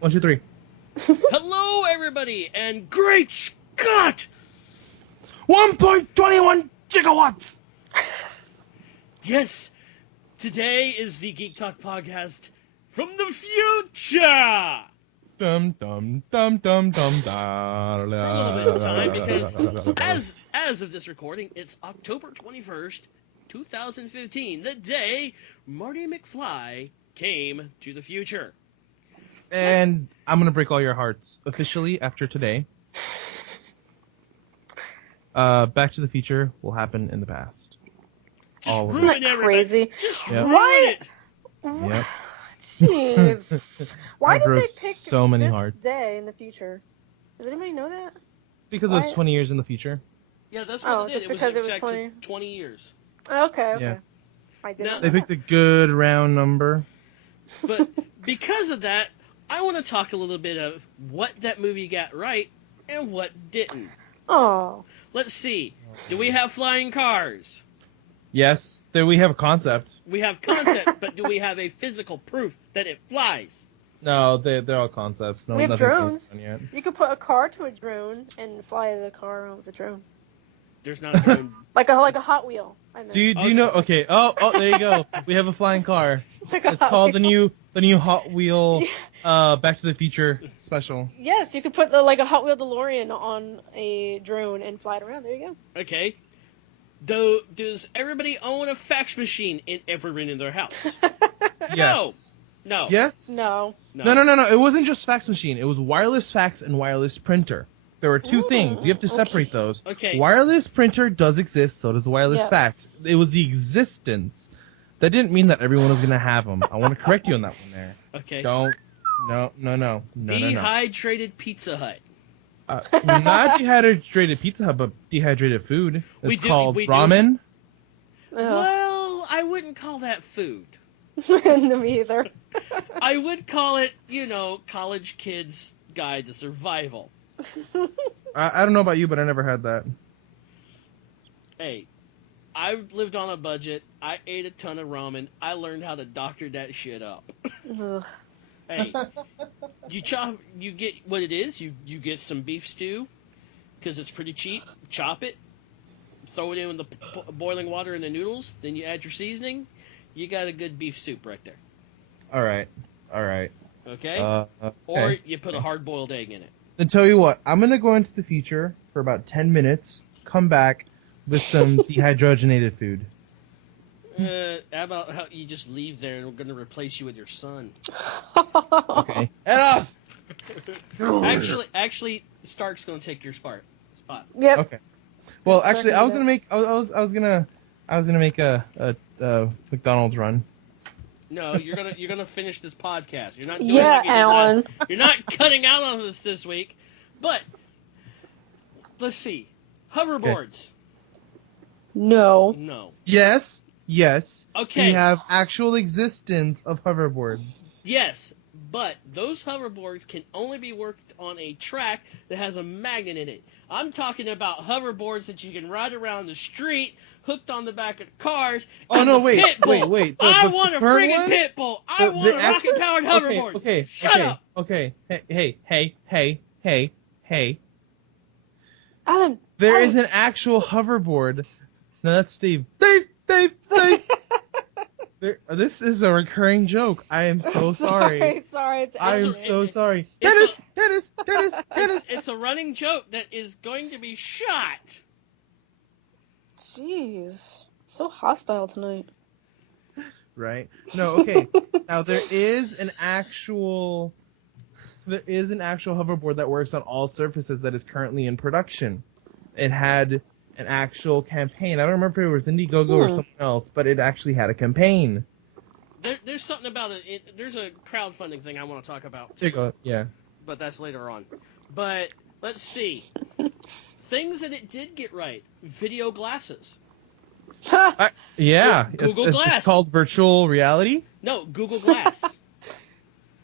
1, 2, 3. Hello, everybody, and great Scott! 1.21 gigawatts! Yes, today is the Geek Talk podcast from the future! Dum dum dum dum dum da. For a little bit of time, because as of this recording, it's October 21st, 2015, the day Marty McFly came to the future. And I'm gonna break all your hearts officially after today. Back to the Future will happen in the past. Just All of ruin it. everybody. Crazy. Just Yep. ruin it. Yep. Jeez. Why I did they broke pick so many this hearts. day in the future? Does anybody know that? Because it was 20 years in the future. Yeah, that's what it did. just because it was exactly 20. 20 years. Okay. Yeah. I didn't Now- know They picked that. a good round number. But because of that, I want to talk a little bit of what that movie got right and what didn't. Oh. Let's see. Do we have flying cars? Yes, there we have a concept. We have concept, but do we have a physical proof that it flies? No, they're all concepts. No, We have nothing's drones. done yet. You could put a car to a drone and fly the car around with a drone. There's not a drone. Like a Hot Wheel. I meant. Do you know? Okay. Oh, there you go. We have a flying car. Like a It's Hot called Wheel. the new Hot Wheel Back to the Future special. Yes, you could put like a Hot Wheel DeLorean on a drone and fly it around. There you go. Okay. Does everybody own a fax machine in every room in their house? Yes. No. Yes. No. No. It wasn't just fax machine. It was wireless fax and wireless printer. There were two things. You have to separate those. Okay. Wireless printer does exist, so does wireless Yes. fax. It was the existence. That didn't mean that everyone was going to have them. I want to correct you on that one there. Okay. Don't. No. Dehydrated Pizza Hut. Not dehydrated Pizza Hut, but dehydrated food. It's called we do. ramen. Well, I wouldn't call that food. Me either. I would call it, college kids' guide to survival. I don't know about you, but I never had that. Hey, I lived on a budget. I ate a ton of ramen. I learned how to doctor that shit up. Ugh. Hey, you get what it is. You get some beef stew, because it's pretty cheap. Chop it, throw it in with the boiling water and the noodles. Then you add your seasoning. You got a good beef soup right there. All right. Okay? Okay. Or you put a hard-boiled egg in it. Then tell you what, I'm gonna go into the future for about 10 minutes. Come back with some dehydrogenated food. How about how you just leave there and we're going to replace you with your son? Okay. Head off. Actually, Stark's going to take your spot. Yep. Okay. Well, actually, I was gonna make a McDonald's run. No, you're gonna finish this podcast. You're not doing Yeah, like you did Alan. You're not cutting out on this week. But let's see, hoverboards. No. No. Yes. Okay. We have actual existence of hoverboards. Yes, but those hoverboards can only be worked on a track that has a magnet in it. I'm talking about hoverboards that you can ride around the street, hooked on the back of cars. Oh, and no, the wait, pit bull. wait. I The want a current friggin' one? pit bull. I want a rocket-powered hoverboard. Okay. Shut up. Okay. Hey. Alan. There is an actual hoverboard. No, that's Steve. Steve. This is a recurring joke. I am so sorry. Sorry. I am so sorry. it's Dennis. It's a running joke that is going to be shot. Jeez. So hostile tonight. Right? No, okay. Now there is an actual hoverboard that works on all surfaces that is currently in production. It had an actual campaign. I don't remember if it was Indiegogo or something else, but it actually had a campaign. There's something about it. There's a crowdfunding thing I want to talk about. There you go. Yeah. But that's later on. But let's see. Things that it did get right. Video glasses. Yeah. Google Glass. It's called virtual reality. No, Google Glass.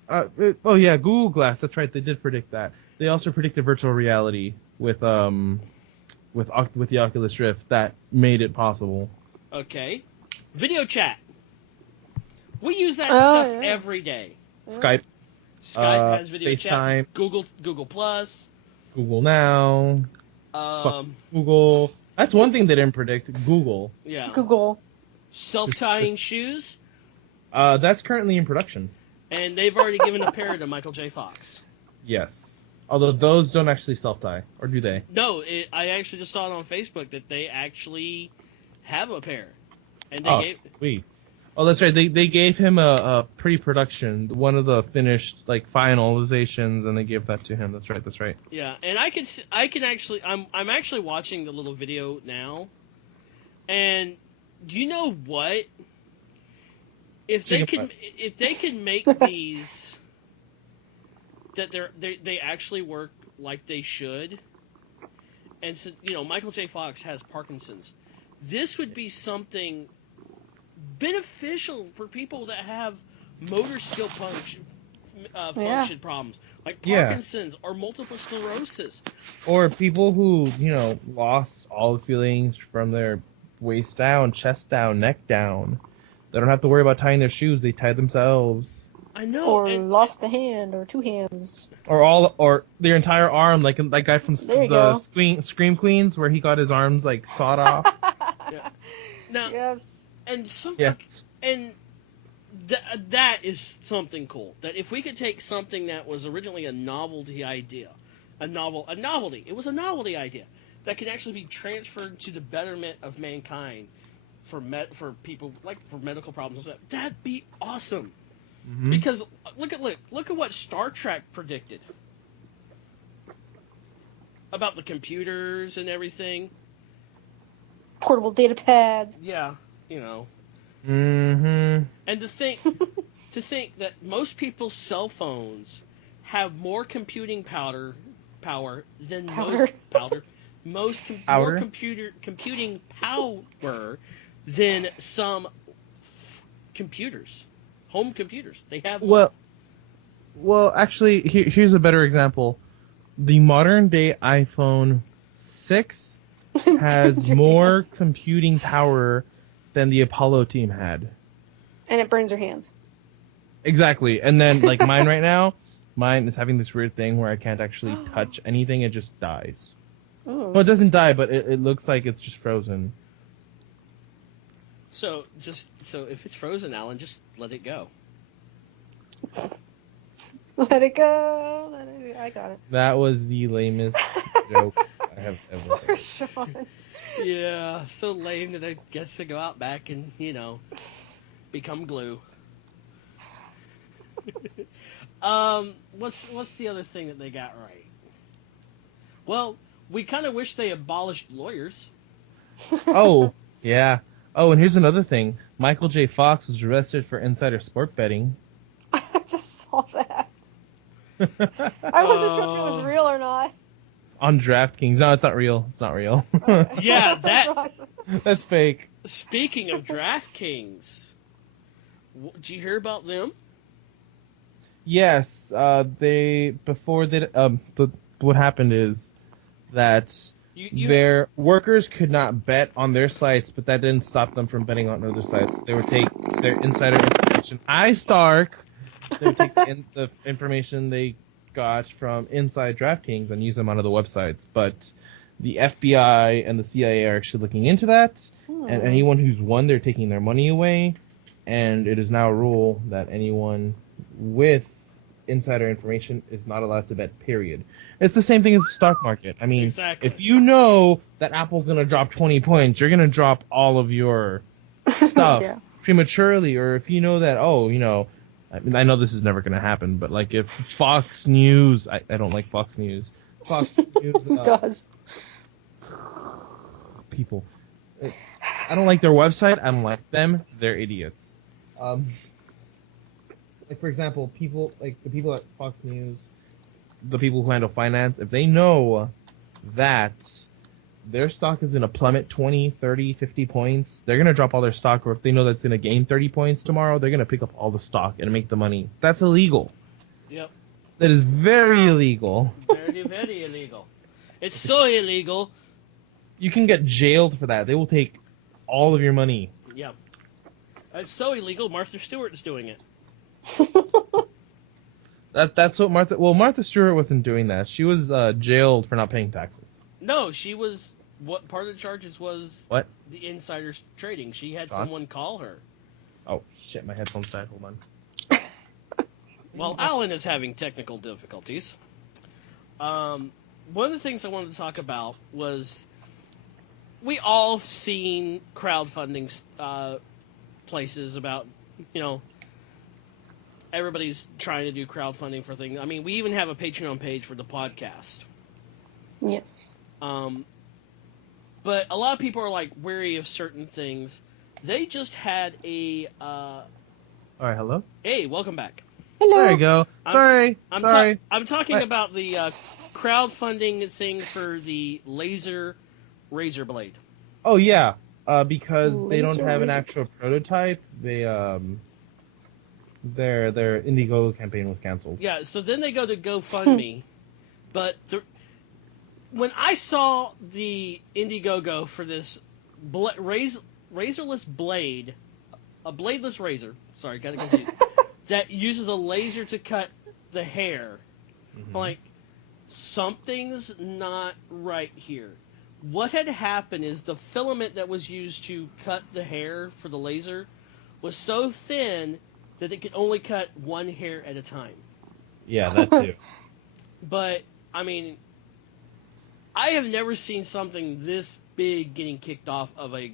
Google Glass. That's right. They did predict that. They also predicted virtual reality with the Oculus Rift that made it possible. Okay. Video chat. We use that stuff yeah. every day. Skype. Skype has video FaceTime. chat. Google Plus. Google Now. Fuck Google. That's one thing they didn't predict. Google. Yeah. Google. Self-tying shoes. That's currently in production. And they've already given a pair to Michael J. Fox. Yes. Although those don't actually self-tie. Or do they? No, I actually just saw it on Facebook that they actually have a pair. And sweet. Oh, that's right. They gave him a pre-production, one of the finished finalizations, and they gave that to him. That's right. Yeah, and I can actually I'm actually watching the little video now, and you know what? If they can make these that they actually work like they should, and so, Michael J. Fox has Parkinson's, this would be something beneficial for people that have motor skill function problems, like Parkinson's or multiple sclerosis. Or people who, lost all the feelings from their waist down, chest down, neck down. They don't have to worry about tying their shoes. They tie themselves. I know. Or lost a hand or two hands. Or their entire arm, like that guy from the Scream Queens, where he got his arms sawed off. Yeah. Now, yes. And Yes. And that is something cool. That if we could take something that was originally a novelty idea, a novelty, it was a novelty idea that can actually be transferred to the betterment of mankind for people for medical problems. That'd be awesome. Mm-hmm. Because look at what Star Trek predicted about the computers and everything. Portable data pads. Yeah. Mm-hmm. And to think that most people's cell phones have more computing power than most computing power than some computers, home computers. They have well, actually, here's a better example. The modern day iPhone 6 has more computing power than the Apollo team had. And it burns your hands. Exactly. And then, mine right now, mine is having this weird thing where I can't actually touch anything. It just dies. Ooh. Well, it doesn't die, but it looks like it's just frozen. So if it's frozen, Alan, just let it go. Let it go. I got it. That was the lamest joke I have ever heard. Sean. Yeah, so lame that I guess to go out back and, become glue. What's the other thing that they got right? Well, we kind of wish they abolished lawyers. Oh, yeah. Oh, and here's another thing. Michael J. Fox was arrested for insider sport betting. I just saw that. I wasn't sure if it was real or not. On DraftKings. No, it's not real. It's not real. Yeah, that's fake. Speaking of DraftKings, did you hear about them? Yes. What happened is that their workers could not bet on their sites, but that didn't stop them from betting on other sites. They would take their insider information. They would take the information they got from inside DraftKings and use them on other websites. But the FBI and the CIA are actually looking into that, and anyone who's won, they're taking their money away. And it is now a rule that anyone with insider information is not allowed to bet, period. It's the same thing as the stock market. I mean, exactly. If you know that Apple's going to drop 20 points, you're going to drop all of your stuff prematurely. Or if you know that, I mean, I know this is never going to happen, but if Fox News, I don't like Fox News. Fox News does. People. I don't like their website. I don't like them. They're idiots. For example, the people at Fox News, the people who handle finance, if they know that their stock is going to plummet 20, 30, 50 points, they're going to drop all their stock. Or if they know that's going to gain 30 points tomorrow, they're going to pick up all the stock and make the money. That's illegal. Yep. That is very illegal. Very, very illegal. It's so illegal. You can get jailed for that. They will take all of your money. Yeah. It's so illegal, Martha Stewart is doing it. That's what Martha. Well, Martha Stewart wasn't doing that. She was jailed for not paying taxes. No, she was. What part of the charges was? What? The insider trading. She had John? someone call her. Oh shit! My headphones died. Hold on. Well, Alan is having technical difficulties. One of the things I wanted to talk about was we all have seen crowdfunding places about, everybody's trying to do crowdfunding for things. I mean, we even have a Patreon page for the podcast. Yes. But a lot of people are like wary of certain things. They just had a. All right. Hello. Hey, welcome back. Hello. There you go. Sorry. I'm talking about the crowdfunding thing for the laser razor blade. Oh yeah. Because they don't Laser have an razor. actual prototype. They their Indiegogo campaign was canceled. Yeah. So then they go to GoFundMe, but when I saw the Indiegogo for this razorless blade, a bladeless razor. Sorry, got to confuse. That uses a laser to cut the hair. Mm-hmm. I'm like, something's not right here. What had happened is the filament that was used to cut the hair for the laser was so thin that it could only cut one hair at a time. Yeah, that too. But, I mean, I have never seen something this big getting kicked off of a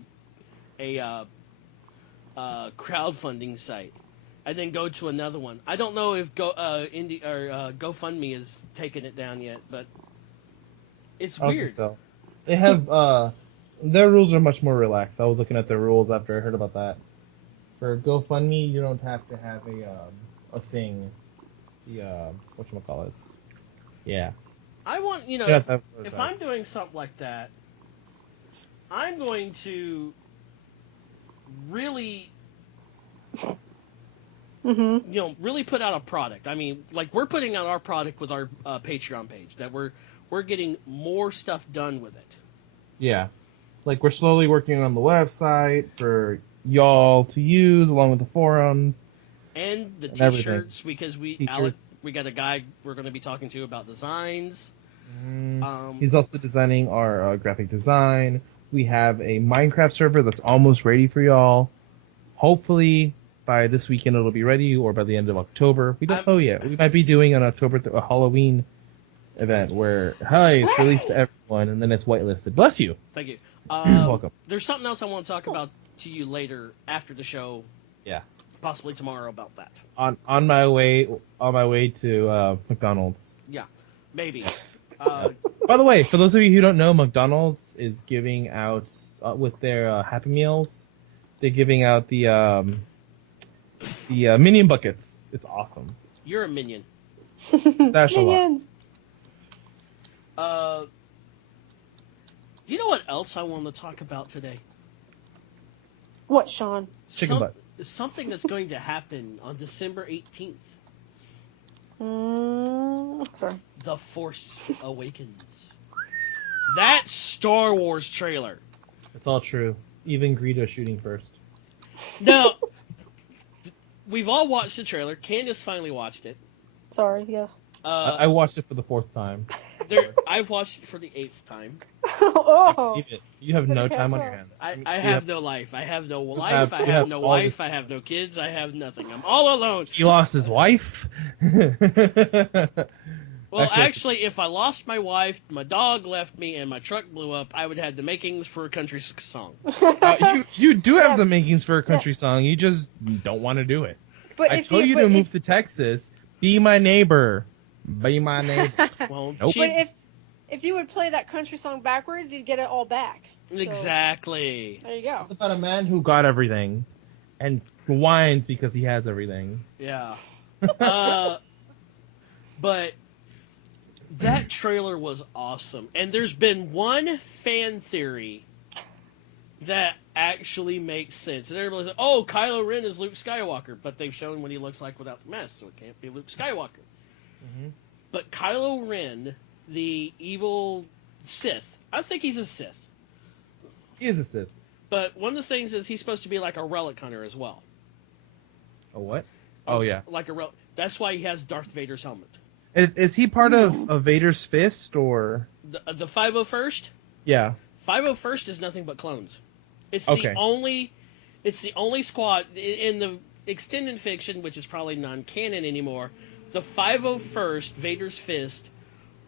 crowdfunding site. And then go to another one. I don't know if GoFundMe has taken it down yet, but it's weird. So. They have their rules are much more relaxed. I was looking at their rules after I heard about that. For GoFundMe, you don't have to have a thing. The whatchamacallits. Yeah. I want if I'm doing something like that, I'm going to really. Mm-hmm. Really put out a product. I mean, like we're putting out our product with our Patreon page. That we're getting more stuff done with it. Yeah, like we're slowly working on the website for y'all to use along with the forums and the and everything. T-shirts because we got a guy we're going to be talking to about designs. He's also designing our graphic design. We have a Minecraft server that's almost ready for y'all. Hopefully. By this weekend it'll be ready, or by the end of October. We don't know yet. We might be doing an October a Halloween event where, it's released to everyone, and then it's whitelisted. Bless you. Thank you. Welcome. There's something else I want to talk about to you later after the show. Yeah. Possibly tomorrow about that. On my way to McDonald's. Yeah, maybe. By the way, for those of you who don't know, McDonald's is giving out with their Happy Meals. They're giving out the Minion buckets. It's awesome. You're a minion. That's a lot. Minions. You know what else I want to talk about today? What, Sean? Chicken butt. Something that's going to happen on December 18th. Sorry. The Force Awakens. That Star Wars trailer. It's all true. Even Greedo shooting first. Now, we've all watched the trailer. Candice finally watched it. Sorry, yes. I watched it for the 4th time. I've watched it for the 8th time. Oh. You have no time on your hands. I have no life. I have no life. I have no wife. I have no kids. I have nothing. I'm all alone. He lost his wife. Well, actually, if I lost my wife, my dog left me, and my truck blew up, I would have the makings for a country song. You do have the makings for a country song. You just don't want to do it. But I told you to move to Texas. Be my neighbor. Be my neighbor. Well, nope. But if you would play that country song backwards, you'd get it all back. So, exactly. there you go. It's about a man who got everything and whines because he has everything. Yeah. But that trailer was awesome. And there's been one fan theory that actually makes sense. And everybody's like, oh, Kylo Ren is Luke Skywalker. But they've shown what he looks like without the mask, so it can't be Luke Skywalker. Mm-hmm. But Kylo Ren, the evil Sith, I think he's a Sith. He is a Sith. But one of the things is he's supposed to be like a relic hunter as well. A what? Oh yeah. Like that's why he has Darth Vader's helmet. Is he part of Vader's fist or The 501st? Yeah. 501st is nothing but clones. It's Okay. It's the only squad in the extended fiction, which is probably non-canon anymore. The 501st, Vader's Fist,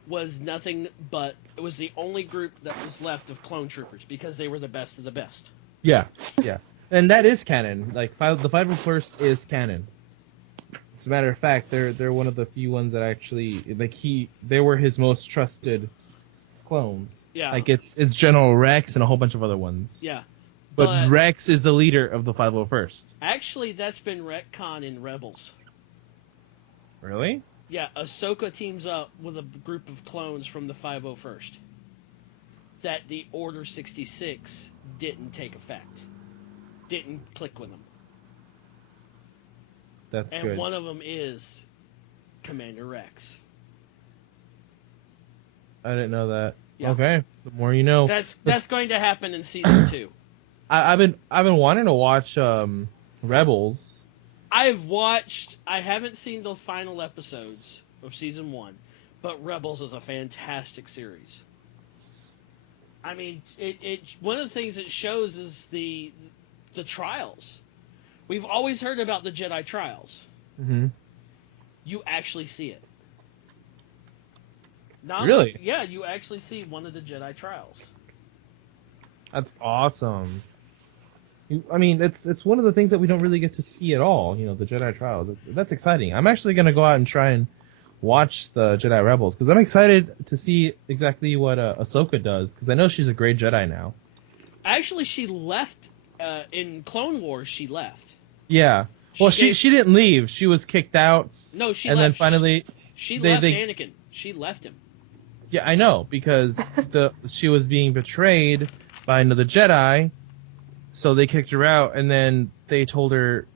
was nothing but it was the only group that was left of clone troopers because they were the best of the best. Yeah, yeah, and that is canon. Like the 501st is canon. As a matter of fact, they're one of the few ones that actually they were his most trusted clones. Yeah, like it's General Rex and a whole bunch of other ones. Yeah, but Rex is the leader of the 501st. Actually, that's been retcon in Rebels. Really? Yeah, Ahsoka teams up with a group of clones from the 501st. That the Order 66 didn't take effect. Didn't click with them. That's and good. And one of them is Commander Rex. I didn't know that. Yeah. Okay, the more you know. That's going to happen in season 2. I've been wanting to watch Rebels. I haven't seen the final episodes of season 1, but Rebels is a fantastic series. I mean, it one of the things it shows is the trials. We've always heard about the Jedi trials. Mm-hmm. You actually see it. Really? Yeah, you actually see one of the Jedi trials. That's awesome. I mean, it's one of the things that we don't really get to see at all. You know, the Jedi trials. That's exciting. I'm actually going to go out and try and watch the Jedi Rebels because I'm excited to see exactly what Ahsoka does because I know she's a great Jedi now. Actually, she left in Clone Wars. She left. Yeah. Well, she didn't leave. She was kicked out. No, she and left. And then finally, she left Anakin. She left him. Yeah, I know because she was being betrayed by another Jedi. So they kicked her out, and then they told her,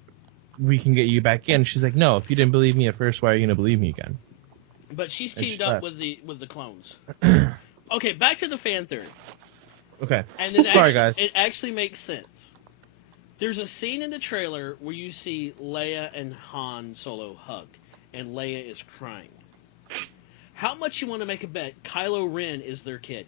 we can get you back in. She's like, no, if you didn't believe me at first, why are you going to believe me again? But she's teamed up with the clones. Okay, back to the fan theory. Okay. And then Sorry, guys. It actually makes sense. There's a scene in the trailer where you see Leia and Han Solo hug, and Leia is crying. How much you want to make a bet Kylo Ren is their kid?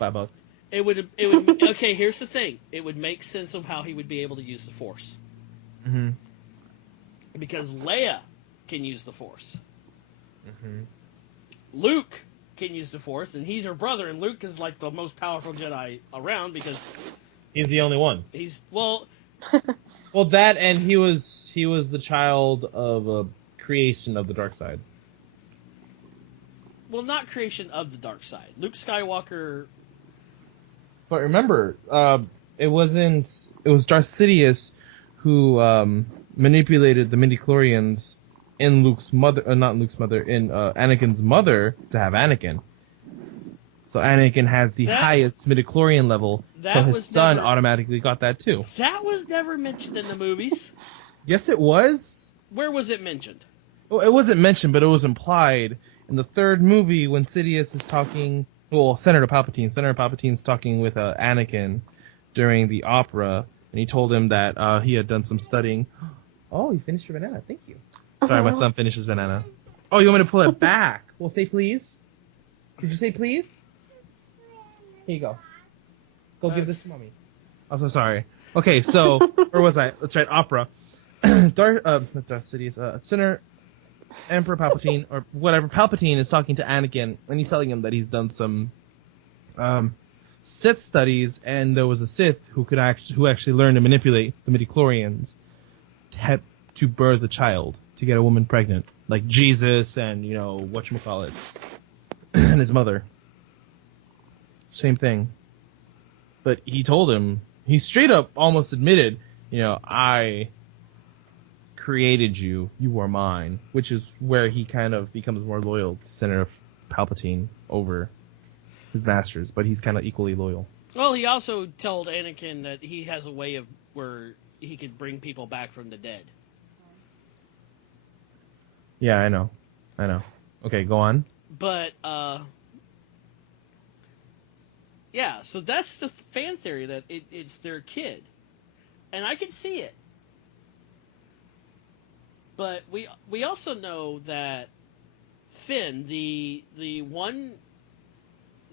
$5. It would. Okay, here's the thing. It would make sense of how he would be able to use the Force. Mm-hmm. Because Leia can use the Force. Mm-hmm. Luke can use the Force, and he's her brother, and Luke is like the most powerful Jedi around because he's the only one. Well, that and he was the child of a creation of the dark side. Well, not creation of the dark side. Luke Skywalker. But remember, it was Darth Sidious who manipulated the midichlorians in Luke's mother, not Luke's mother, in Anakin's mother to have Anakin. So Anakin has the highest midichlorian level, so his son automatically got that too. That was never mentioned in the movies. Yes, it was. Where was it mentioned? Well, it wasn't mentioned, but it was implied in the third movie when Sidious is talking. Well, Senator Palpatine's talking with Anakin during the opera, and he told him that he had done some studying. Oh, you finished your banana. Thank you. Sorry, my son finished his banana. Oh, you want me to pull it back? Well, say please. Did you say please? Here you go. Go give this to mommy. I'm so sorry. Okay, so where was I? That's right, opera. Darth Sidious, Senator Emperor Palpatine or whatever. Palpatine is talking to Anakin, and he's telling him that he's done some Sith studies, and there was a Sith who actually learned to manipulate the midichlorians to birth a child, to get a woman pregnant, like Jesus and whatchamacallit, and his mother. Same thing. But he told him, he straight up almost admitted, I created you, you are mine, which is where he kind of becomes more loyal to Senator Palpatine over his masters, but he's kind of equally loyal. Well, he also told Anakin that he has a way of where he could bring people back from the dead. Yeah, I know. Okay, go on. But, yeah, so that's the fan theory, that it's their kid. And I can see it. But we also know that Finn, the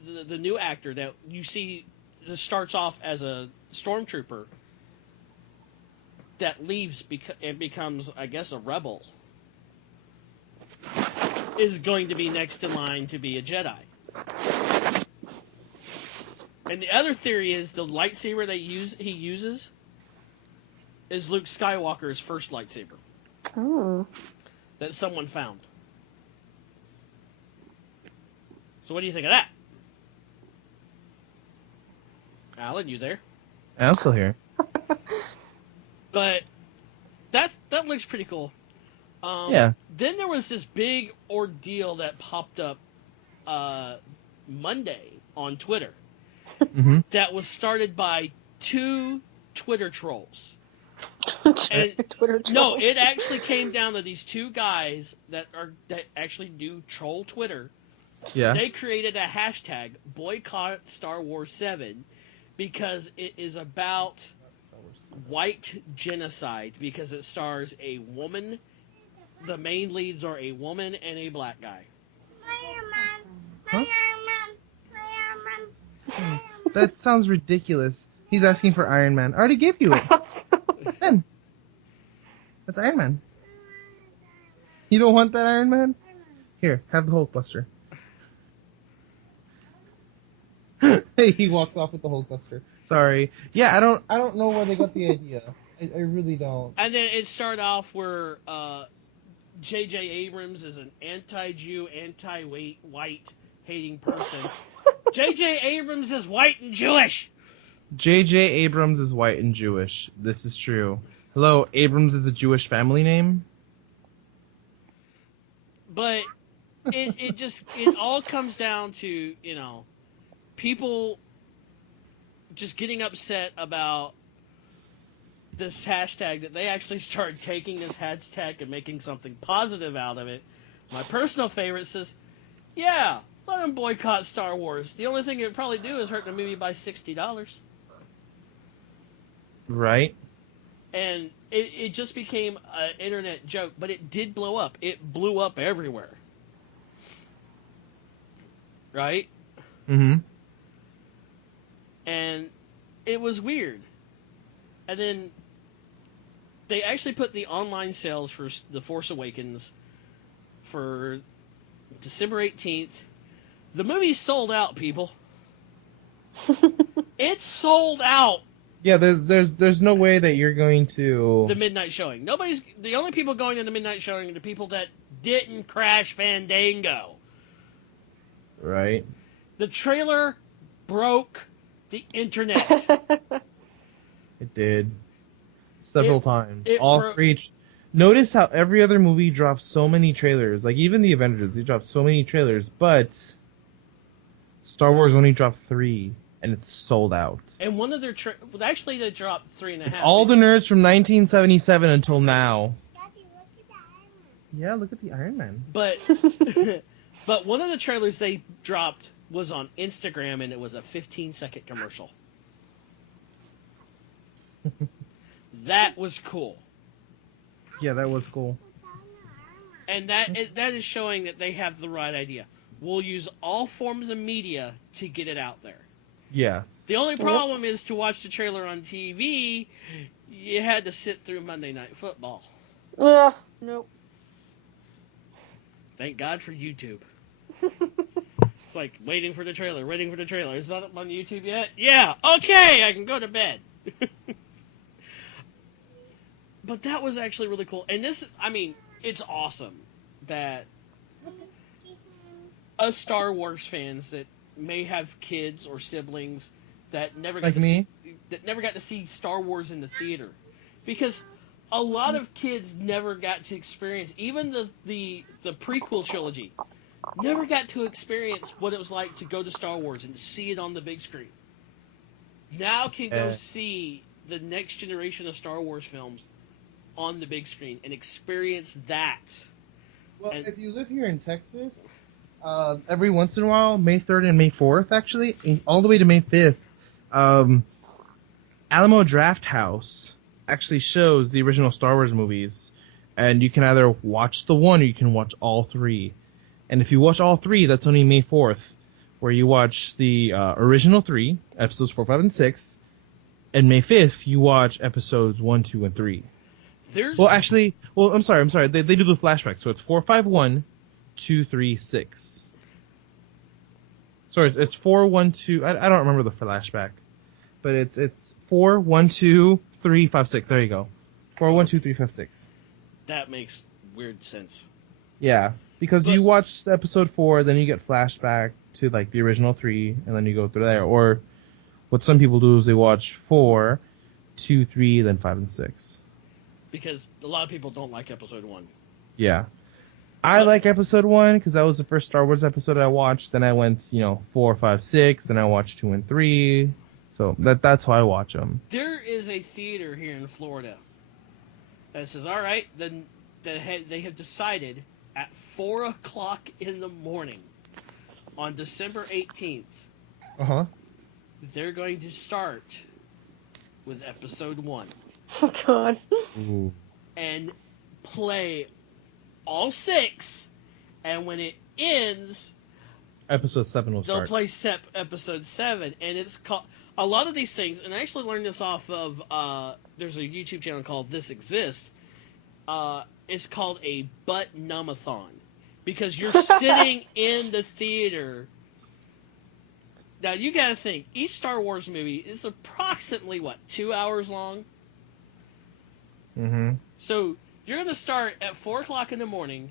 new actor that you see that starts off as a stormtrooper that leaves and becomes, I guess, a rebel, is going to be next in line to be a Jedi. And the other theory is the lightsaber he uses is Luke Skywalker's first lightsaber. Oh. That someone found. So what do you think of that? Alan, you there? I'm still here. But that looks pretty cool. Yeah. Then there was this big ordeal that popped up Monday on Twitter. Mm-hmm. That was started by 2 Twitter trolls. And, Twitter trolls. No, it actually came down to these 2 guys that actually do troll Twitter. Yeah. They created a hashtag, boycott Star Wars 7, because it is about white genocide, because it stars a woman. The main leads are a woman and a black guy. Huh? That sounds ridiculous. He's asking for Iron Man. I already gave you it. Ben. That's Iron Man. You don't want that Iron Man? Here, have the Hulkbuster. Hey, he walks off with the Hulkbuster. Sorry. Yeah, I don't know where they got the idea. I really don't. And then it started off where J.J. Abrams is an anti-Jew, anti-white hating person. J.J. Abrams is white and Jewish. J.J. Abrams is white and Jewish. This is true. Hello, Abrams is a Jewish family name? But it all comes down to, people just getting upset about this hashtag, that they actually started taking this hashtag and making something positive out of it. My personal favorite says, yeah, let them boycott Star Wars. The only thing it would probably do is hurt the movie by $60. Right. And it just became an internet joke, but it did blow up. It blew up everywhere. Right? Mm-hmm. And it was weird. And then they actually put the online sales for The Force Awakens for December 18th. The movie's sold out, people. It's sold out. Yeah, there's no way that you're going to... The midnight showing. The only people going to the midnight showing are the people that didn't crash Fandango. Right. The trailer broke the internet. It did. Several times. All 3... Notice how every other movie drops so many trailers. Like, even the Avengers, they dropped so many trailers, but Star Wars only dropped 3, and it's sold out. And one of their... actually, they dropped 3.5. It's all the nerds from 1977 until now. Daddy, look at the Iron Man. Yeah, look at the Iron Man. But one of the trailers they dropped was on Instagram, and it was a 15-second commercial. That was cool. Yeah, that was cool. And that is showing that they have the right idea. We'll use all forms of media to get it out there. Yes. The only problem is to watch the trailer on TV, you had to sit through Monday Night Football. Nope. Thank God for YouTube. It's like waiting for the trailer. It's not up on YouTube yet? Yeah, okay, I can go to bed. But that was actually really cool. And this, it's awesome that us Star Wars fans that may have kids or siblings that never got to see Star Wars in the theater, because a lot of kids never got to experience, even the prequel trilogy, never got to experience what it was like to go to Star Wars and to see it on the big screen. Now can go see the next generation of Star Wars films on the big screen and experience that. Well, if you live here in Texas, every once in a while, May 3rd and May 4th, actually, all the way to May 5th, Alamo Draft House actually shows the original Star Wars movies, and you can either watch the one or you can watch all three. And if you watch all three, that's only May 4th, where you watch the original three, episodes 4, 5, and 6, and May 5th, you watch episodes 1, 2, and 3. I'm sorry. They do the flashback, so it's 4, 5, 1, 2, 3, 6. Sorry, it's 4, 1, 2. I don't remember the flashback, but it's 4, 1, 2, 3, 5, 6. There you go. 4, 1, 2, 3, 5, 6. That makes weird sense. Yeah, because you watch episode 4, then you get flashback to like the original 3, and then you go through there. Or what some people do is they watch 4, 2, 3, then 5 and 6. Because a lot of people don't like episode 1. Yeah. I like episode 1 because that was the first Star Wars episode I watched. Then I went, 4, 5, 6, and I watched 2 and 3. So that's how I watch them. There is a theater here in Florida that says, all right, then they have decided at 4 o'clock in the morning on December 18th, they're going to start with episode 1. Oh, God. Ooh. And play all 6, and when it ends, episode 7 will they'll start. play episode 7, and it's called a lot of these things. And I actually learned this off of there's a YouTube channel called This Exists. It's called a butt numathon because you're sitting in the theater. Now you got to think each Star Wars movie is approximately 2 hours long. Mm-hmm. So you're going to start at 4 o'clock in the morning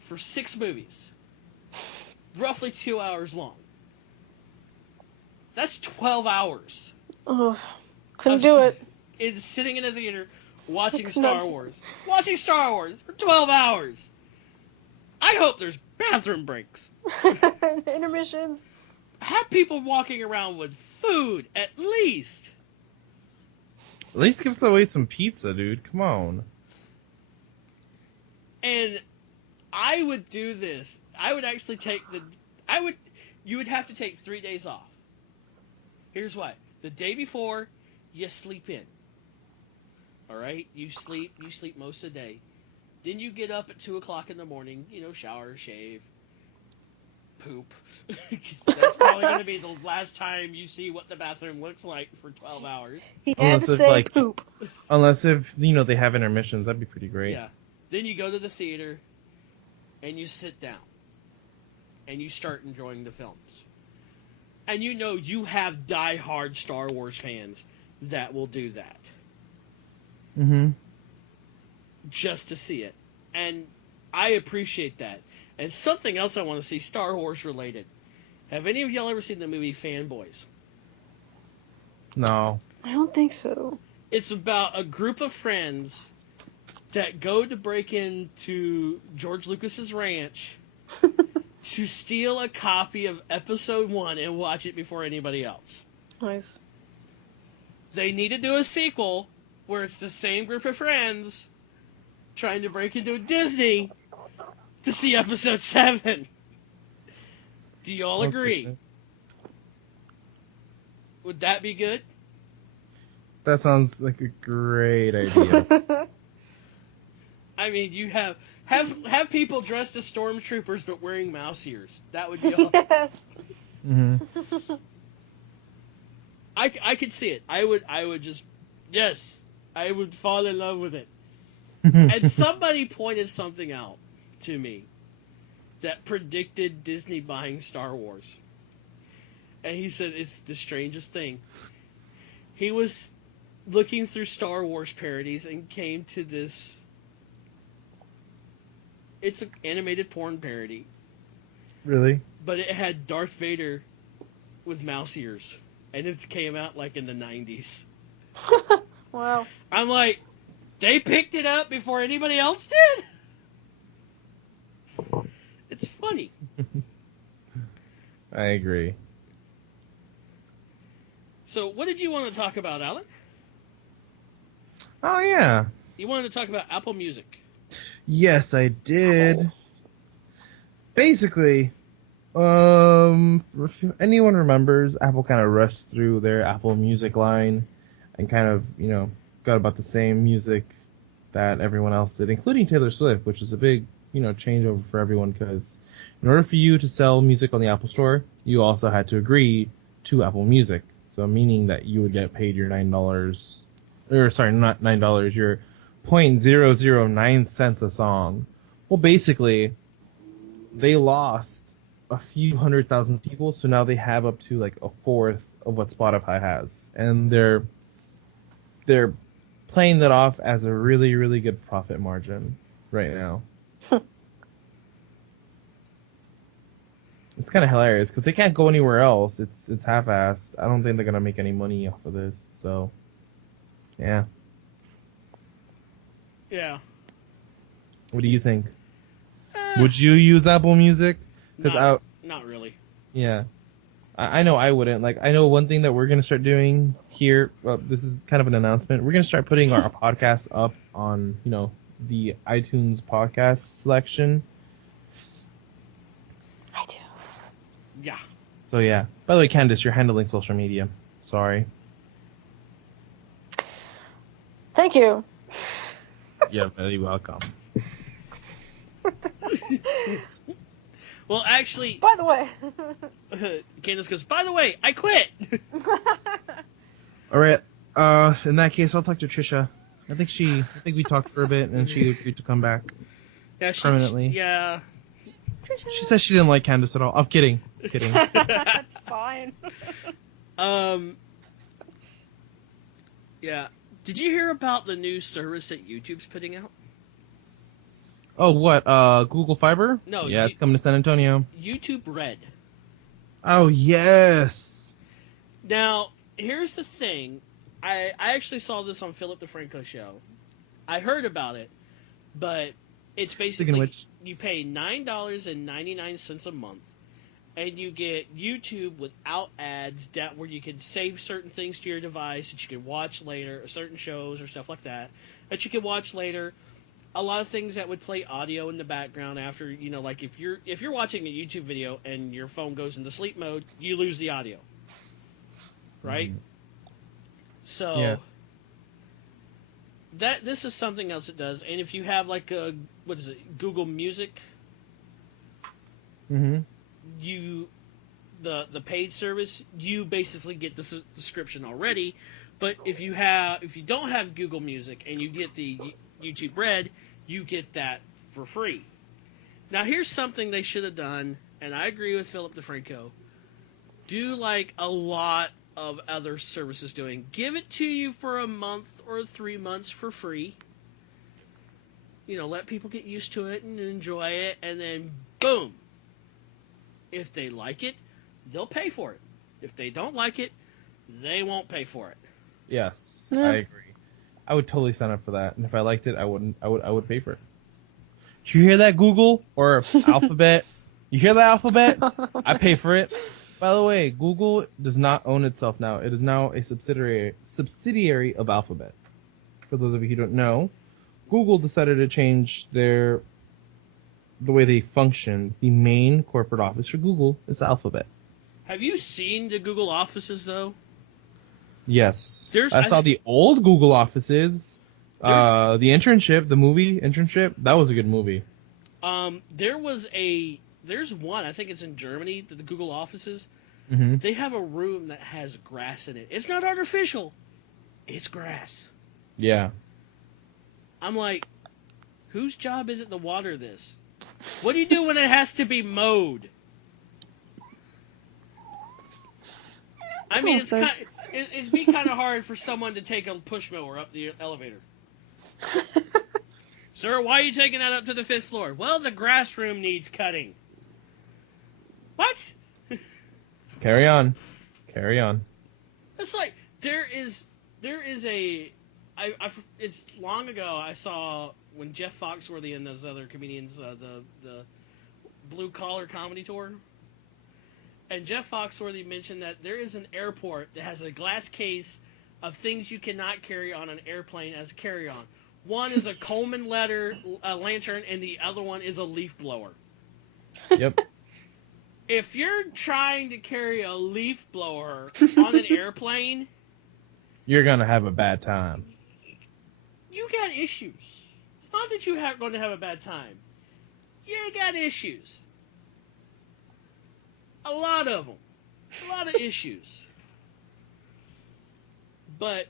for 6 movies, roughly 2 hours long. That's 12 hours. Oh, couldn't do it. It's sitting in a theater watching Star Wars. Watching Star Wars for 12 hours. I hope there's bathroom breaks. Intermissions. Have people walking around with food, at least. At least give away some pizza, dude. Come on. And I would do this. I would actually take you would have to take 3 days off. Here's why. The day before, you sleep in. Alright? You sleep most of the day. Then you get up at 2 o'clock in the morning, shower, shave, poop. That's probably going to be the last time you see what the bathroom looks like for 12 hours. He had to say poop. Unless if, they have intermissions, that'd be pretty great. Yeah. Then you go to the theater, and you sit down, and you start enjoying the films. And you have die-hard Star Wars fans that will do that. Mm-hmm. Just to see it. And I appreciate that. And something else I want to see Star Wars related. Have any of y'all ever seen the movie Fanboys? No. I don't think so. It's about a group of friends that go to break into George Lucas's ranch to steal a copy of Episode 1 and watch it before anybody else. Nice. They need to do a sequel where it's the same group of friends trying to break into Disney to see Episode 7. Do you all agree? Goodness. Would that be good? That sounds like a great idea. I mean, you have people dressed as stormtroopers but wearing mouse ears. That would be all. Yes. Mm-hmm. I could see it. I would just, yes, I would fall in love with it. Mm-hmm. And somebody pointed something out to me that predicted Disney buying Star Wars. And he said it's the strangest thing. He was looking through Star Wars parodies and came to this. It's an animated porn parody. Really? But it had Darth Vader with mouse ears. And it came out in the 90s. Wow. I'm like, they picked it up before anybody else did? It's funny. I agree. So, what did you want to talk about, Alan? Oh, yeah. You wanted to talk about Apple Music. Yes, I did. Basically, if anyone remembers, Apple kind of rushed through their Apple Music line, and kind of, got about the same music that everyone else did, including Taylor Swift, which is a big, changeover for everyone, because in order for you to sell music on the Apple Store, you also had to agree to Apple Music. So meaning that you would get paid your $9, or sorry, not $9, your 0.009 cents a song. Well, basically, they lost a few 100,000 people, so now they have up to like a fourth of what Spotify has, and they're playing that off as a really, really good profit margin right now. It's kind of hilarious because they can't go anywhere else. It's half-assed. I don't think they're gonna make any money off of this. So, yeah. Yeah. What do you think? Would you use Apple Music? Not really. Yeah. I know I wouldn't. Like, I know one thing that we're going to start doing here, well, this is kind of an announcement. We're going to start putting our podcasts up on, the iTunes podcast selection. iTunes. Yeah. So, yeah. By the way, Candice, you're handling social media. Sorry. Thank you. You're very welcome. Well, actually, By the way. Candice goes, by the way, I quit. All right. In that case, I'll talk to Trisha. I think we talked for a bit, and she agreed to come back Yeah, permanently. Yeah. She says she didn't like Candice at all. I'm kidding. Kidding. That's fine. Yeah. Did you hear about the new service that YouTube's putting out? Oh, what? Google Fiber? No. Yeah, it's coming to San Antonio. YouTube Red. Oh, yes. Now, here's the thing. I actually saw this on Philip DeFranco's show. I heard about it, but it's basically you pay $9.99 a month, and you get YouTube without ads, that where you can save certain things to your device that you can watch later, or certain shows or stuff like that you can watch later. A lot of things that would play audio in the background after, like if you're watching a YouTube video and your phone goes into sleep mode, you lose the audio. Right? Mm-hmm. So yeah. This is something else it does. And if you have like Google Music, mm-hmm. The paid service, you basically get the subscription already. But if you don't have Google Music and you get the YouTube Red, you get that for free. Now, here's something they should have done, and I agree with Philip DeFranco. Do like a lot of other services doing. Give it to you for a month or 3 months for free. Let people get used to it and enjoy it, and then boom. If they like it, they'll pay for it. If they don't like it, they won't pay for it. Yes, I agree. I would totally sign up for that, and if I liked it, I would pay for it. You hear that, Google or Alphabet? You hear that, Alphabet? I pay for it. By the way, Google does not own itself now. It is now a subsidiary of Alphabet. For those of you who don't know, Google decided to change the way they function. The main corporate office for Google is Alphabet. Have you seen the Google offices, though? Yes. I saw the old Google offices. The Internship, the movie Internship, that was a good movie. There's one, I think it's in Germany, the Google offices. Mm-hmm. They have a room that has grass in it. It's not artificial. It's grass. Yeah. I'm like, whose job is it to water this? What do you do when it has to be mowed? I mean, it'd be kind of hard for someone to take a push mower up the elevator. Sir, why are you taking that up to the 5th floor? Well, the grass room needs cutting. What? Carry on. It's like there is it's long ago I saw when Jeff Foxworthy and those other comedians the Blue Collar Comedy Tour. And Jeff Foxworthy mentioned that there is an airport that has a glass case of things you cannot carry on an airplane as carry-on. One is a Coleman lantern, and the other one is a leaf blower. Yep. If you're trying to carry a leaf blower on an airplane, you're gonna have a bad time. You got issues. It's not that you are going to have a bad time. You got issues. A lot of them. A lot of issues. But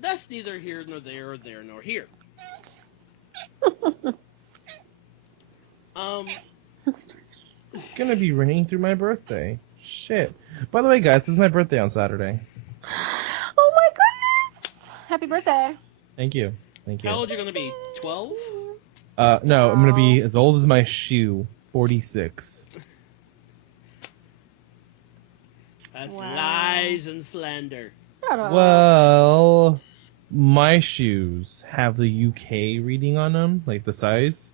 that's neither here nor there or there nor here. It's gonna be raining through my birthday. Shit. By the way, guys, this is my birthday on Saturday. Oh my goodness! Happy birthday. Thank you. Thank you. How old are you going to be? 12? No, I'm gonna be as old as my shoe, 46. That's Wow. lies and slander. Shut up. Well, my shoes have the UK reading on them, like the size.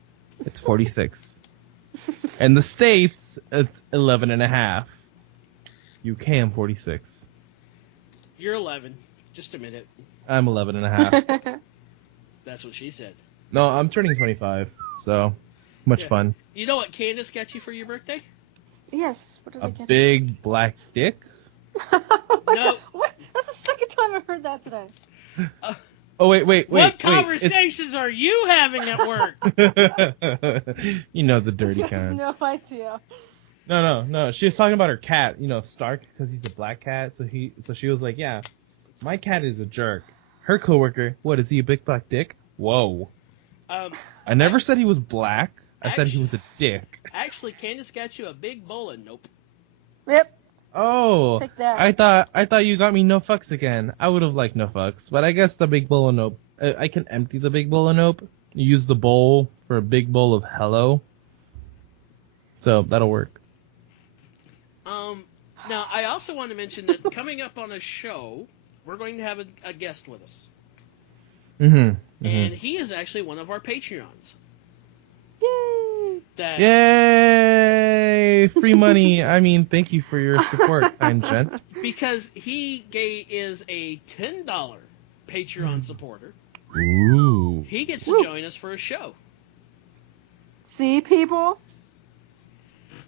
It's 46. And the States, it's 11 and a half. UK, I'm 46. You're 11. Just a minute. I'm 11 and a half. That's what she said. No, I'm turning 25, so much Yeah. fun. You know what Candice got you for your birthday? Yes. What did I A get? big black dick. Oh my No. God. What? That's the second time I've heard that today. Oh, wait. What conversations are you having at work? You know, the dirty kind. No idea. No. She was talking about her cat, Stark, because he's a black cat. So she was like, yeah, my cat is a jerk. Her coworker, what, is he a big black dick? Whoa. I never said he was black. I said he was a dick. Actually, Candice got you a big bowl of nope. Yep. Oh, Take that. I thought you got me no fucks again. I would have liked no fucks, but I guess the big bowl of nope. I can empty the big bowl of nope. Use the bowl for a big bowl of hello. So that'll work. Now, I also want to mention that coming up on a show, we're going to have a guest with us. Mm-hmm. And he is actually one of our Patreons. Yay! Yay! Free money. I mean, thank you for your support, kind gent. Because he is a $10 Patreon supporter. Ooh. He gets to join us for a show. See, people?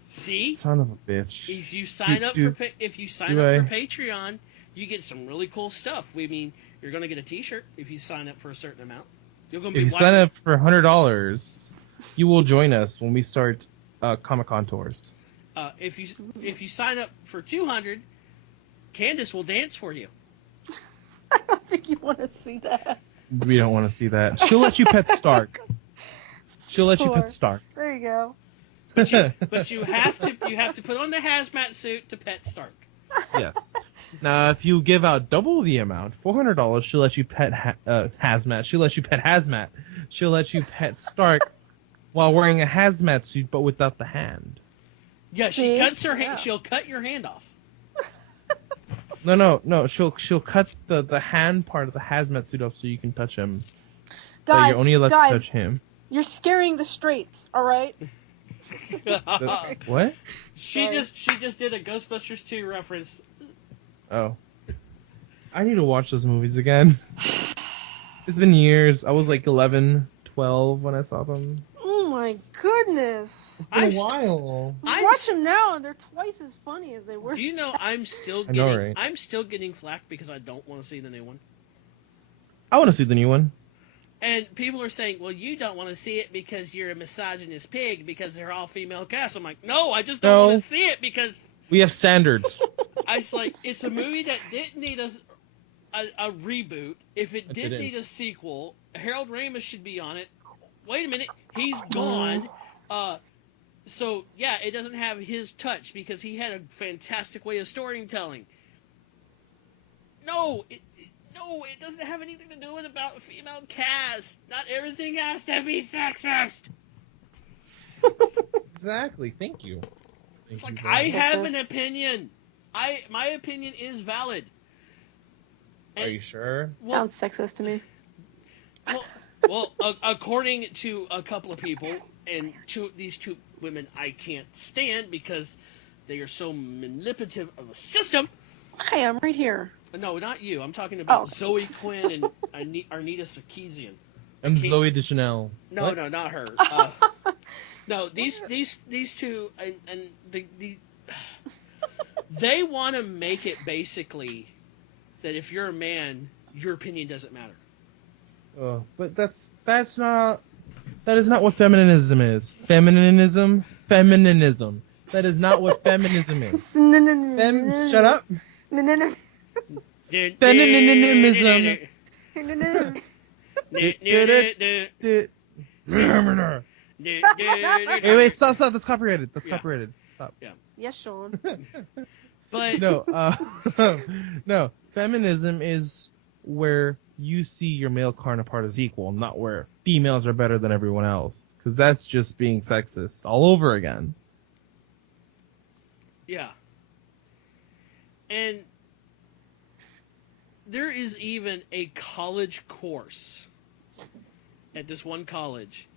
See? Son of a bitch. If you sign up for Patreon, you get some really cool stuff. I mean, you're going to get a T-shirt if you sign up for a certain amount. You're going to If be you sign up for $100, you will join us when we start Comic-Con tours. If you sign up for $200, Candice will dance for you. I don't think you want to see that. We don't want to see that. She'll let you pet Stark. She'll let you Sure. pet Stark. There you go. But you have to put on the hazmat suit to pet Stark. Yes. Now, if you give out double the amount, $400, she'll let you pet Hazmat. She'll let you pet Hazmat. She'll let you pet Stark while wearing a hazmat suit, but without the hand. Yeah, See? she cuts her hand. Yeah. She'll cut your hand off. No. She'll cut the hand part of the hazmat suit off so you can touch him. But Guys, you're only allowed to touch him. You're scaring the straights, alright? What? She Sorry. just did a Ghostbusters 2 reference. Oh. I need to watch those movies again. It's been years. I was like 11, 12 when I saw them. Oh my goodness. I'm a st- while. Watch them now and they're twice as funny as they were. Do you know I'm still I know, getting right? I'm still getting flack because I don't want to see the new one. I want to see the new one. And people are saying, well, you don't want to see it because you're a misogynist pig because they're all female cast. I'm like, no, I just don't No. want to see it because We have standards. I was like, it's a movie that didn't need a reboot. If it did didn't. need a sequel, Harold Ramis should be on it. Wait a minute, he's gone. So yeah, it doesn't have his touch because he had a fantastic way of storytelling. No, it doesn't have anything to do with about a female cast. Not everything has to be sexist. Exactly. Thank you. It's Thank like you I very much. have an opinion. My opinion is valid. Are you sure? Sounds sexist to me. Well, according to a couple of people, and these two women I can't stand because they are so manipulative of the system. Hey, I'm right here. No, not you. I'm talking about Oh. Zoe Quinn and Arnita Sarkeesian. I'm Okay. Zoe Deschanel. No, What? no, not her. No, these two, and they want to make it basically that if you're a man, your opinion doesn't matter. But that is not what feminism is. Feminism. That is not what feminism is. Shut up. Feminism. Wait, stop, that's copyrighted. Copyrighted. Stop. Yeah. Yes, Sean. But no, feminism is where you see your male counterpart as equal, not where females are better than everyone else, because that's just being sexist all over again. yeah. And there is even a college course at this one college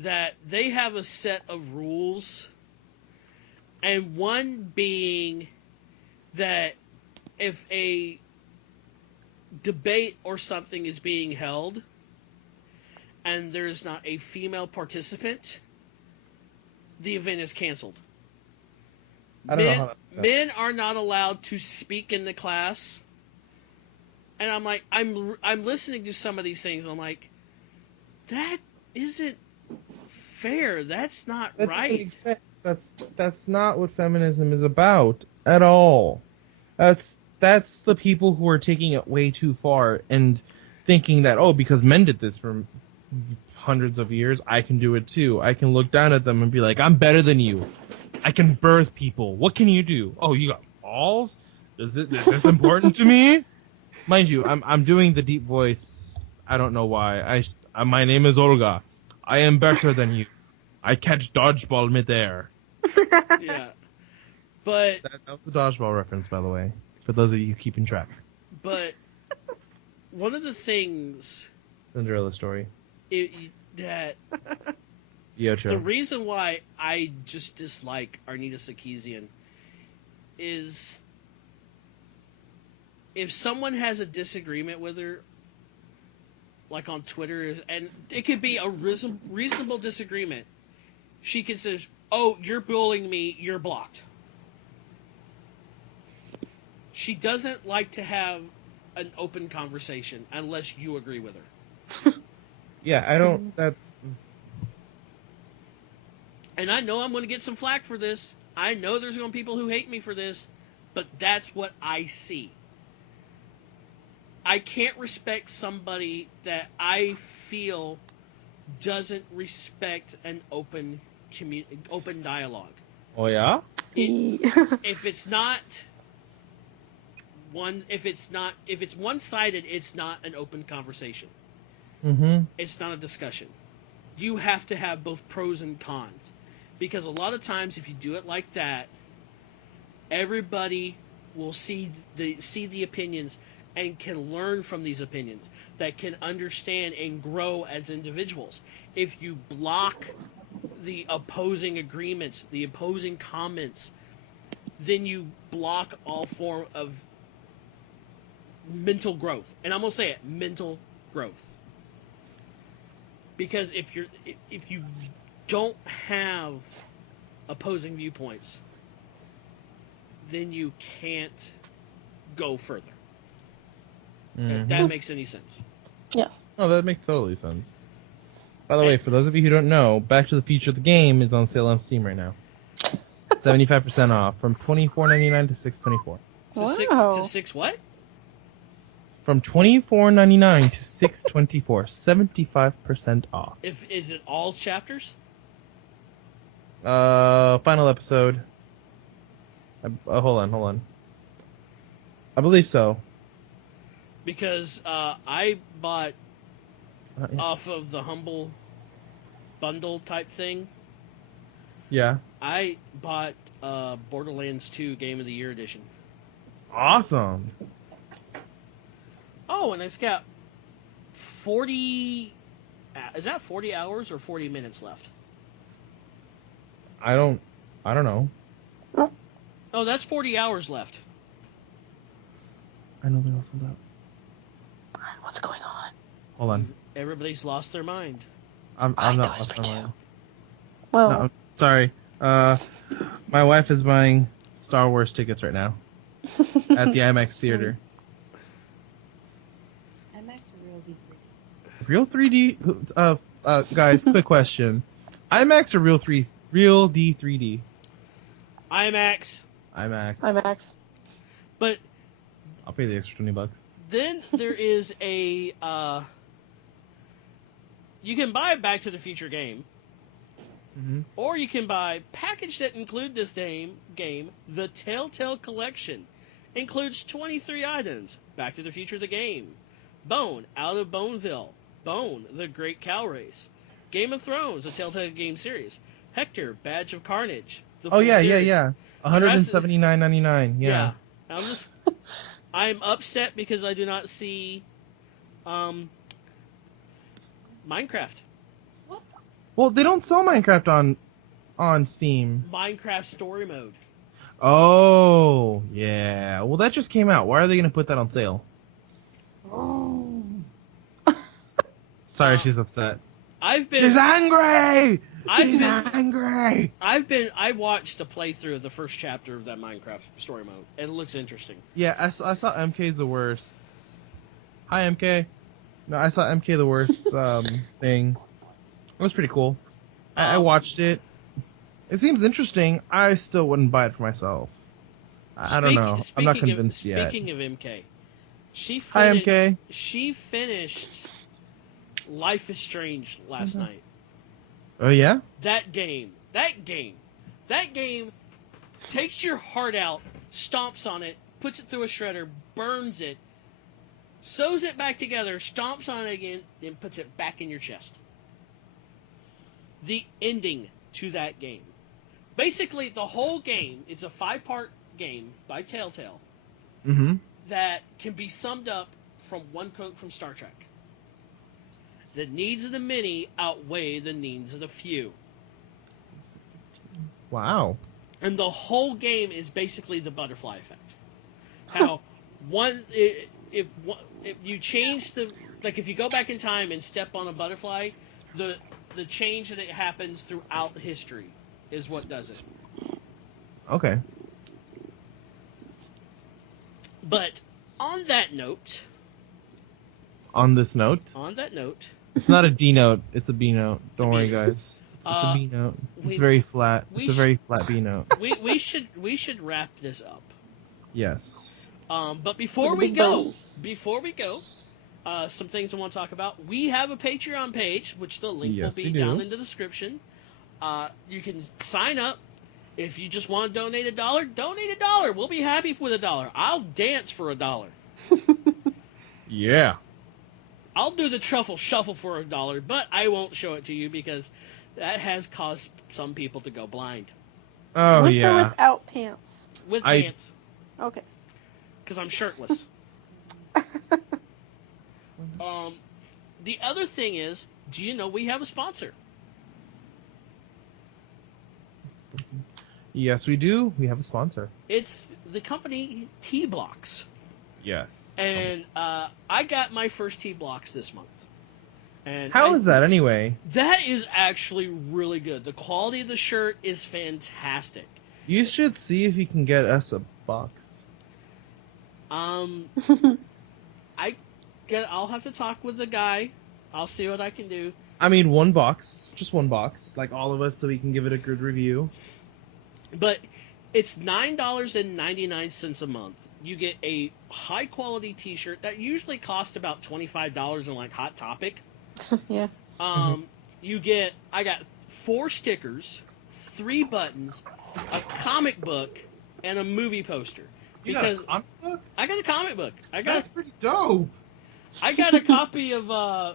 that they have a set of rules, and one being that if a debate or something is being held and there's not a female participant, the event is canceled. Men are not allowed to speak in the class. And I'm like, I'm listening to some of these things, and I'm like, that isn't fair. That's not right. Makes sense. That's not what feminism is about at all. That's the people who are taking it way too far and thinking that, because men did this for hundreds of years, I can do it too. I can look down at them and be like, I'm better than you. I can birth people. What can you do? Oh, you got balls? Is this important to me? Mind you, I'm doing the deep voice. I don't know why. My name is Olga. I am better than you. I catch dodgeball midair. Yeah. But that was a dodgeball reference, by the way, for those of you keeping track. But one of the things Cinderella story. The Yocho. reason why I just dislike Arnita Sarkeesian is if someone has a disagreement with her, like on Twitter, and it could be a reasonable disagreement, she considers, you're bullying me, you're blocked. She doesn't like to have an open conversation unless you agree with her. Yeah, I don't. That's. And I know I'm going to get some flack for this. I know there's going to be people who hate me for this, but that's what I see. I can't respect somebody that I feel doesn't respect an open dialogue. Oh yeah? If it's one-sided, it's not an open conversation. Mm-hmm. It's not a discussion. You have to have both pros and cons. Because a lot of times, if you do it like that, everybody will see the opinions and can learn from these opinions, that can understand and grow as individuals. If you block the opposing agreements, the opposing comments, then you block all form of mental growth. And I'm going to say it, mental growth. Because if you don't have opposing viewpoints, then you can't go further. Mm-hmm. If that makes any sense. Yes. Oh, that makes totally sense. By the way, for those of you who don't know, Back to the Future the game is on sale on Steam right now. 75% off from $24.99 to $6.24. Wow. To six what? From $24.99 to $6.24. 75% off. Is it all chapters? Final episode. Hold on. I believe so. Because I bought off of the Humble bundle type thing. Yeah. I bought Borderlands 2 Game of the Year edition. Awesome. Oh, and it's got 40... Is that 40 hours or 40 minutes left? I don't know. Oh, that's 40 hours left. I know they're all sold out. What's going on? Hold on. Everybody's lost their mind. I'm I not like lost Whisper my too. mind. Well, No, sorry. My wife is buying Star Wars tickets right now at the IMAX theater. real 3D. Guys, quick question: IMAX or real D 3D? IMAX. IMAX. But I'll pay the extra $20. then there is a you can buy a Back to the Future game, or you can buy package that include this game, the Telltale Collection. Includes 23 items. Back to the Future the game. Bone, Out of Boneville. Bone, The Great Cow Race. Game of Thrones, a Telltale game series. Hector, Badge of Carnage. The full series. $179.99. Yeah. I'm upset because I do not see Minecraft. Well, they don't sell Minecraft on Steam. Minecraft Story Mode. Oh, yeah. Well, that just came out. Why are they going to put that on sale? Oh. Sorry, she's upset. She's angry! Angry! I watched a playthrough of the first chapter of that Minecraft Story Mode, and it looks interesting. Yeah, I saw MK's the worst. Hi, MK. No, I saw MK the worst thing. It was pretty cool. I watched it. It seems interesting. I still wouldn't buy it for myself. I don't know. I'm not convinced yet. Speaking of MK, Hi, MK. She finished Life is Strange last night. Oh, yeah? That game takes your heart out, stomps on it, puts it through a shredder, burns it, sews it back together, stomps on it again, then puts it back in your chest. The ending to that game. Basically, the whole game is a 5-part game by Telltale that can be summed up from one quote from Star Trek. The needs of the many outweigh the needs of the few. Wow. And the whole game is basically the butterfly effect. How if you change if you go back in time and step on a butterfly, the change that happens throughout history is what does it. Okay. But on that note... On that note... It's not a D note, it's a B note. Don't worry, guys. It's a B note. It's very flat. It's a very flat B note. We should wrap this up. Yes. But before we go, some things I want to talk about. We have a Patreon page, which the link will be down in the description. You can sign up. If you just want to donate $1, donate $1. We'll be happy with $1. I'll dance for $1. Yeah. I'll do the truffle shuffle for $1, but I won't show it to you because that has caused some people to go blind. Oh, With yeah. or without pants? With pants. Okay. Because I'm shirtless. The other thing is, do you know we have a sponsor? Yes, we do. We have a sponsor. It's the company T-Blocks. Yes. And I got my first T-Blocks this month. And how is that anyway? That is actually really good. The quality of the shirt is fantastic. You should see if you can get us a box. I'll have to talk with the guy. I'll see what I can do. I mean, one box, just one box, like all of us, so we can give it a good review. But it's $9.99 a month. You get a high quality T-shirt that usually costs about $25 in like Hot Topic. Yeah. I got 4 stickers, 3 buttons, a comic book, and a movie poster. Because you got a comic book? I got a comic book. That's pretty dope. I got a copy of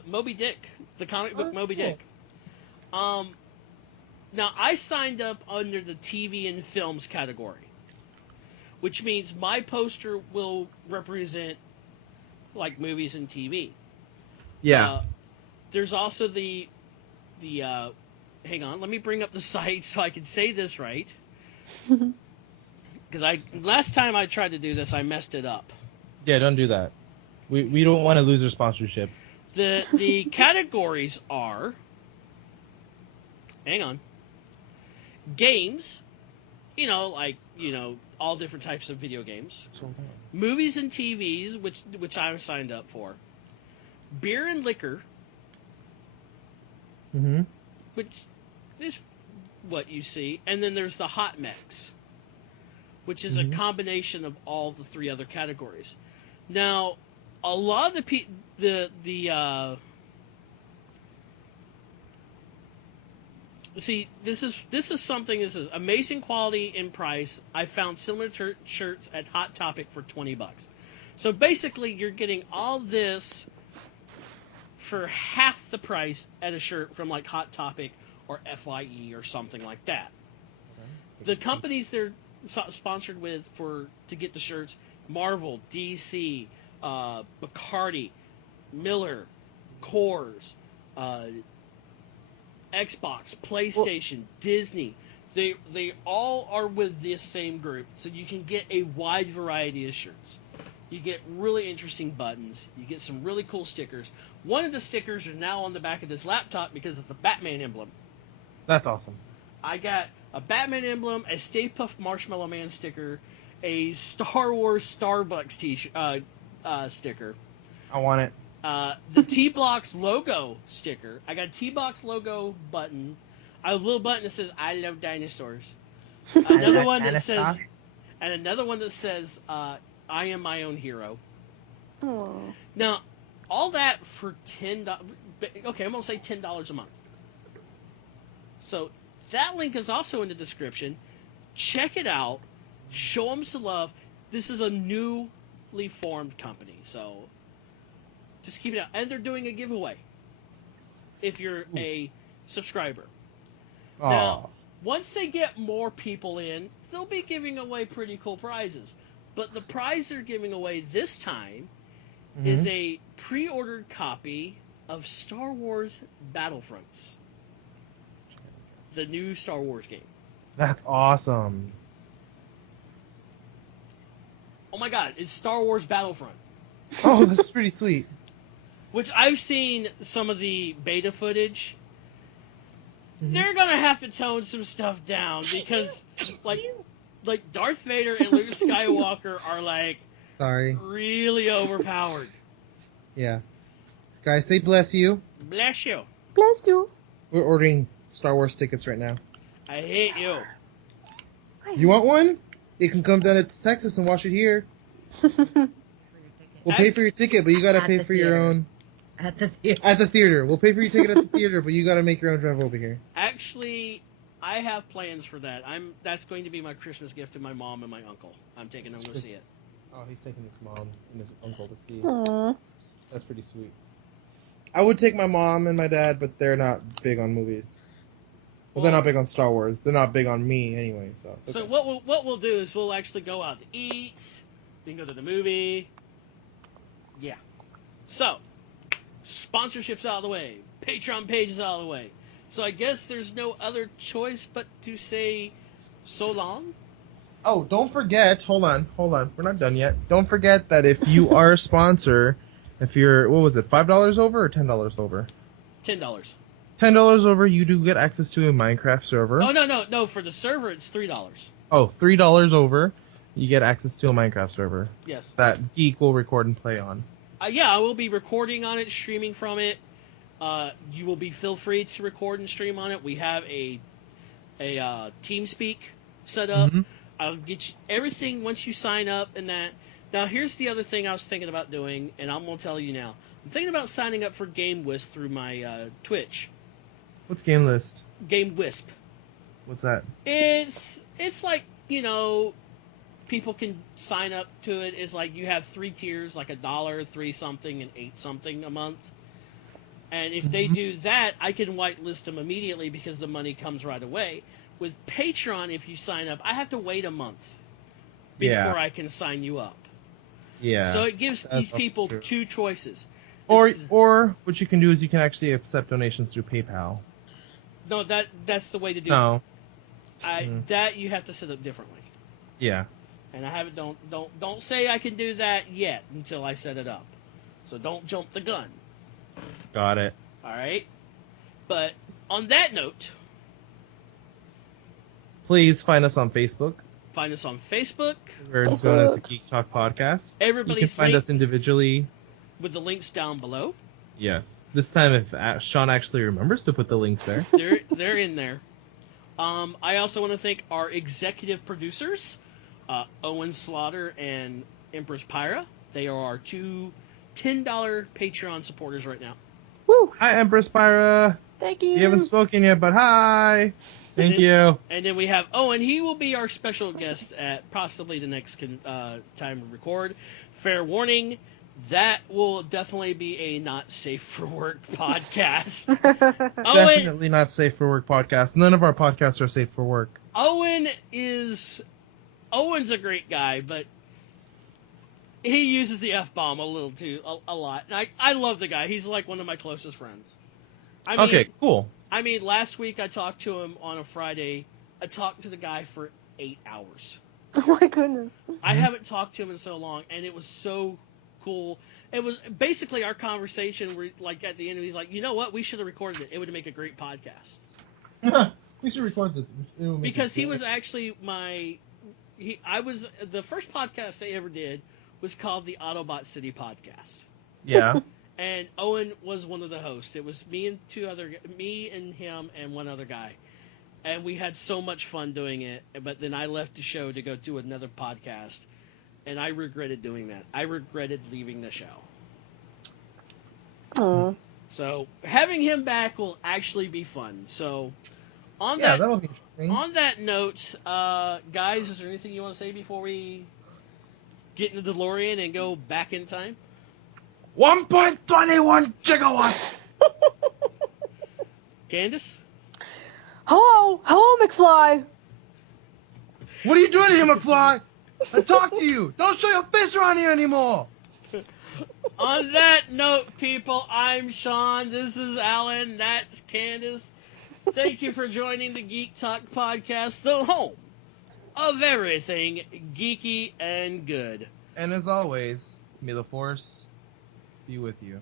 Moby Dick, the comic book Moby Dick. Now I signed up under the TV and films category, which means my poster will represent like movies and TV. Yeah. There's also the hang on, let me bring up the site so I can say this right. Because last time I tried to do this, I messed it up. Yeah, don't do that. We don't want to lose our sponsorship. The categories are, hang on, games, all different types of video games, movies and TVs, which I signed up for, beer and liquor, Mm-hmm. which is what you see. And then there's the hot mechs, which is a combination of all the three other categories. Now, a lot of see, this is something. This is amazing quality in price. I found similar shirts at Hot Topic for $20. So basically, you're getting all this for half the price at a shirt from like Hot Topic or FYE or something like that. Okay. The companies they're sponsored with to get the shirts: Marvel, DC, Bacardi, Miller, Coors, Xbox, PlayStation, Disney. They all are with this same group, so you can get a wide variety of shirts. You get really interesting buttons. You get some really cool stickers. One of the stickers are now on the back of this laptop because it's a Batman emblem. That's awesome. I got a Batman emblem, a Stay Puft Marshmallow Man sticker, a Star Wars Starbucks sticker. I want it. The T-Box logo sticker. I got a T-Box logo button. A little button that says "I love dinosaurs." Another one that says, "I am my own hero." Oh. Now, all that for $10. Okay, I'm gonna say $10 a month. So that link is also in the description. Check it out. Show them some love. This is a newly formed company, so just keep it out. And they're doing a giveaway if you're a subscriber. Aww. Now, once they get more people in, they'll be giving away pretty cool prizes. But the prize they're giving away this time is a pre-ordered copy of Star Wars Battlefronts, the new Star Wars game. That's awesome. Oh my god, it's Star Wars Battlefront. Oh, that's pretty sweet. Which I've seen some of the beta footage. They're gonna have to tone some stuff down because, like Darth Vader and Luke Skywalker are like really overpowered. Yeah. Guys, say bless you. Bless you. Bless you. We're ordering Star Wars tickets right now. I hate you. You want one? You can come down to Texas and watch it here. We'll pay for your ticket, but you gotta pay for your own. At the theater. At the theater. We'll pay for your ticket at the theater, but you gotta make your own drive over here. Actually, I have plans for that. That's going to be my Christmas gift to my mom and my uncle. I'm taking them to see it. Oh, he's taking his mom and his uncle to see it. Aww. That's pretty sweet. I would take my mom and my dad, but they're not big on movies. Well, they're not big on Star Wars. They're not big on me anyway. So. Okay. So what we'll do is we'll actually go out to eat, then go to the movie. Yeah. So, sponsorships out of the way, Patreon page is out of the way. So I guess there's no other choice but to say so long. Oh, don't forget. Hold on. We're not done yet. Don't forget that if you are a sponsor, if you're, what was it, $5 over or $10 over? $10. $10 over, you do get access to a Minecraft server. Oh, no. For the server, it's $3. Oh, $3 over, you get access to a Minecraft server. Yes. That Geek will record and play on. Yeah, I will be recording on it, streaming from it. You will feel free to record and stream on it. We have a TeamSpeak set up. Mm-hmm. I'll get you everything once you sign up and that. Now, here's the other thing I was thinking about doing, and I'm going to tell you now. I'm thinking about signing up for Game Wisp through my Twitch. What's Game List? Game Wisp. What's that? It's like, people can sign up to it. It's like you have 3 tiers, like $1, $3 something, and $8 something a month. And if they do that, I can whitelist them immediately because the money comes right away. With Patreon, if you sign up, I have to wait a month before I can sign you up. Yeah. So it gives these people 2 choices. Or what you can do is you can actually accept donations through PayPal. No, that's the way to do it. That you have to set up differently. Yeah. And I haven't don't say I can do that yet until I set it up. So don't jump the gun. Got it. All right. But on that note, please find us on Facebook. Find us on Facebook. We're known as the Geek Talk Podcast. Everybody's you can find us individually with the links down below. Yes. This time, if Sean actually remembers to put the links there. They're in there. I also want to thank our executive producers, Owen Slaughter and Empress Pyra. They are our two $10 Patreon supporters right now. Woo! Hi, Empress Pyra. Thank you. You haven't spoken yet, but hi. Thank you. And then we have Owen. He will be our special guest at possibly the next time we record. Fair warning, that will definitely be a not safe for work podcast. Definitely not safe for work podcast. None of our podcasts are safe for work. Owen's a great guy, but he uses the F-bomb a lot. And I love the guy. He's like one of my closest friends. Okay, cool. I mean, last week I talked to him on a Friday. I talked to the guy for 8 hours. Oh my goodness. I haven't talked to him in so long, and it was so cool. It was basically our conversation where, like, at the end, he's like, you know what? We should have recorded it. It would make a great podcast. We should record this. Because he was actually the first podcast I ever did was called the Autobot City Podcast. Yeah. And Owen was one of the hosts. It was me and him and one other guy. And we had so much fun doing it. But then I left the show to go do another podcast. And I regretted doing that. I regretted leaving the show. Aww. So having him back will actually be fun. So that'll be interesting. On that note, guys, is there anything you want to say before we get in the DeLorean and go back in time? 1.21 gigawatts! Candice? Hello, McFly. What are you doing here, McFly? I talked to you. Don't show your face around here anymore. On that note, people, I'm Sean. This is Alan. That's Candice. Thank you for joining the Geek Talk Podcast, the home of everything geeky and good. And as always, may the Force be with you.